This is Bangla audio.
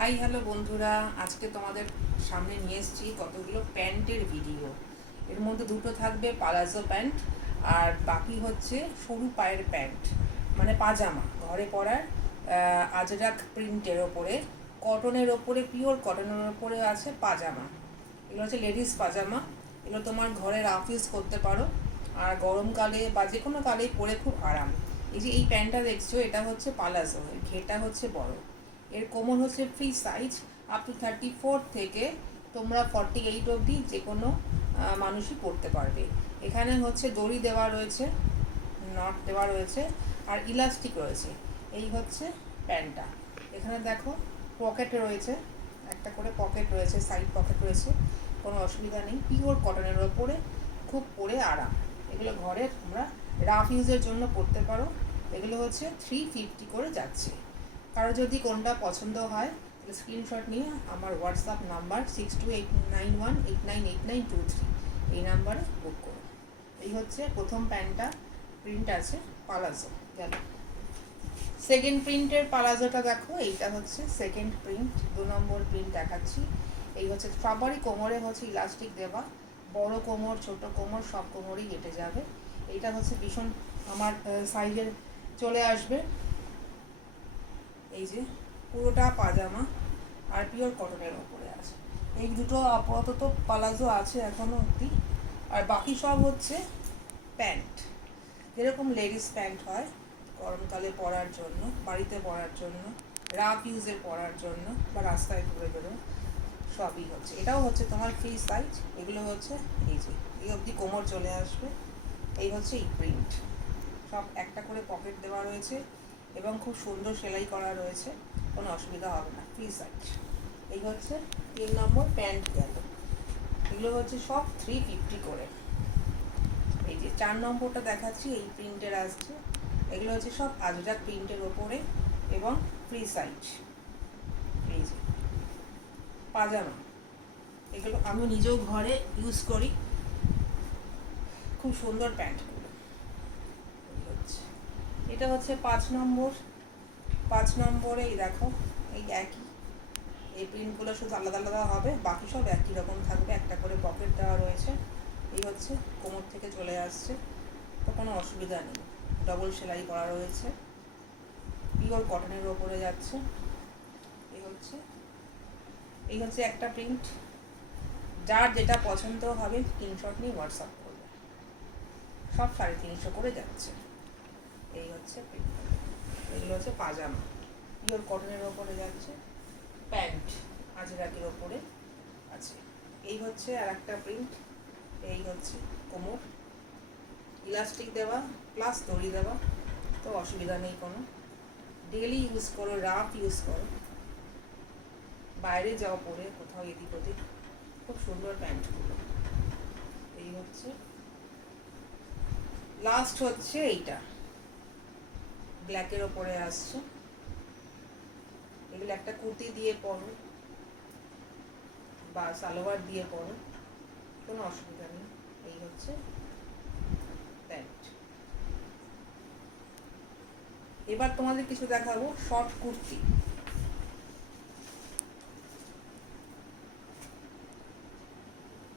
হাই হ্যালো বন্ধুরা, আজকে তোমাদের সামনে নিয়ে এসেছি কতগুলো প্যান্টের ভিডিও। এর মধ্যে দুটো থাকবে পালাজো প্যান্ট, আর বাকি হচ্ছে সরু পায়ের প্যান্ট, মানে পাজামা, ঘরে পরার। আজরাক প্রিন্টের ওপরে, কটনের ওপরে, পিওর কটনের ওপরে আছে পাজামা। এগুলো হচ্ছে লেডিস পাজামা। এগুলো তোমার ঘরে রাফ ইউজ করতে পারো, আর গরমকালে বা যে কোনো কালেই পরে খুব আরাম। এই যে এই প্যান্টটা দেখছো, এটা হচ্ছে পালাজো, এর ঘেরটা হচ্ছে বড়। এর কোমর হচ্ছে ফ্রি সাইজ, আপ টু 34 থেকে তোমরা 48 অবধি যে কোনো মানুষই পরতে পারবে। এখানে হচ্ছে দড়ি দেওয়া রয়েছে, নট দেওয়া রয়েছে, আর ইলাস্টিক রয়েছে। এই হচ্ছে প্যান্টটা। এখানে দেখো পকেট রয়েছে, একটা করে পকেট রয়েছে, সাইড পকেট রয়েছে, কোনো অসুবিধা নেই। পিওর কটনের ওপরে, খুব পরে আরাম। এগুলো ঘরে তোমরা রাফ ইউজের জন্য পরতে পারো। এগুলো হচ্ছে 350 করে যাচ্ছে। কারো যদি কোনটা পছন্দ হয় তাহলে স্ক্রিনশট নিয়ে আমার হোয়াটসঅ্যাপ নাম্বার 6289189892 এই নাম্বারে বুক করো। এই হচ্ছে প্রথম প্যান্টটা, প্রিন্ট আছে পালাজো। গেল সেকেন্ড প্রিন্টের পালাজোটা দেখো, এইটা হচ্ছে সেকেন্ড প্রিন্ট, 2 নম্বর প্রিন্ট দেখাচ্ছি। এই হচ্ছে সবারই কোমরে হচ্ছে ইলাস্টিক দেওয়া, বড় কোমর ছোট কোমর সব কোমরই কেটে যাবে। এইটা হচ্ছে ভীষণ আমার সাইজের চলে আসবে। এই যে পুরোটা পাজামা, আর পিওর কটনের ওপরে আছে। এই দুটো আপাতত পালাজো আছে এখনো অবধি, আর বাকি সব হচ্ছে প্যান্ট, যেরকম লেডিস প্যান্ট হয় গরমকালে পরার জন্য, বাড়িতে পরার জন্য, রাফ ইউজে পরার জন্য, বা রাস্তায় ঘুরে বেরো, সবই হচ্ছে। এটাও হচ্ছে তোমার ফ্রি সাইজ। এগুলো হচ্ছে এই যে এই অবধি কোমর চলে আসবে। এই হচ্ছে এই প্রিন্ট, সব একটা করে পকেট দেওয়া রয়েছে এবং খুব সুন্দর সেলাই করা রয়েছে, কোনো অসুবিধা হবে না, ফ্রি সাইজ। এই হচ্ছে 3 নম্বর প্যান্ট গেল। এগুলো হচ্ছে সব 350 করে। এই যে 4 নম্বরটা দেখাচ্ছি, এই প্রিন্টের আসছে। এগুলো হচ্ছে সব আজরাক প্রিন্টের ওপরে এবং ফ্রি সাইজ। এই যে পাজামা, এগুলো আমি নিজেও ঘরে ইউজ করি, খুব সুন্দর প্যান্টগুলো। এটা হচ্ছে 5 নম্বর। 5 নম্বরে এই দেখো, এই একই, এই প্রিন্টগুলো শুধু আলাদা আলাদা হবে, বাকি সব একই রকম থাকবে, একটা করে পকেট দেওয়া রয়েছে। এই হচ্ছে কোমর থেকে চলে আসছে, তো কোনো অসুবিধা নেই, ডবল সেলাই করা রয়েছে, পিওর কটনের ওপরে যাচ্ছে। এই হচ্ছে একটা প্রিন্ট। যার যেটা পছন্দ হবে স্ক্রিনশট নিয়ে হোয়াটসঅ্যাপ করবে। সব 350 করে যাচ্ছে। এই হচ্ছে প্রিন্ট। এগুলো হচ্ছে পাজামা, পিওর কটনের ওপরে যাচ্ছে, প্যান্ট আজরাকের ওপরে আছে। এই হচ্ছে আর একটা প্রিন্ট। এই হচ্ছে কোমর, ইলাস্টিক দেওয়া প্লাস দড়ি দেওয়া, তো অসুবিধা নেই কোনো। ডেলি ইউজ করো, রাফ ইউজ করো, বাইরে যাও পরে কোথাও এদিক ওদিক, খুব সুন্দর প্যান্টগুলো। এই হচ্ছে লাস্ট হচ্ছে এইটা, ব্ল্যাকের ওপরে আসছে। এগুলো একটা কুর্তি দিয়ে পরো বা সালোয়ার দিয়ে পরো, কোনো অসুবিধা নেই। এই হচ্ছে প্যান্ট। এবার তোমাদের কিছু দেখাবো শর্ট কুর্তি।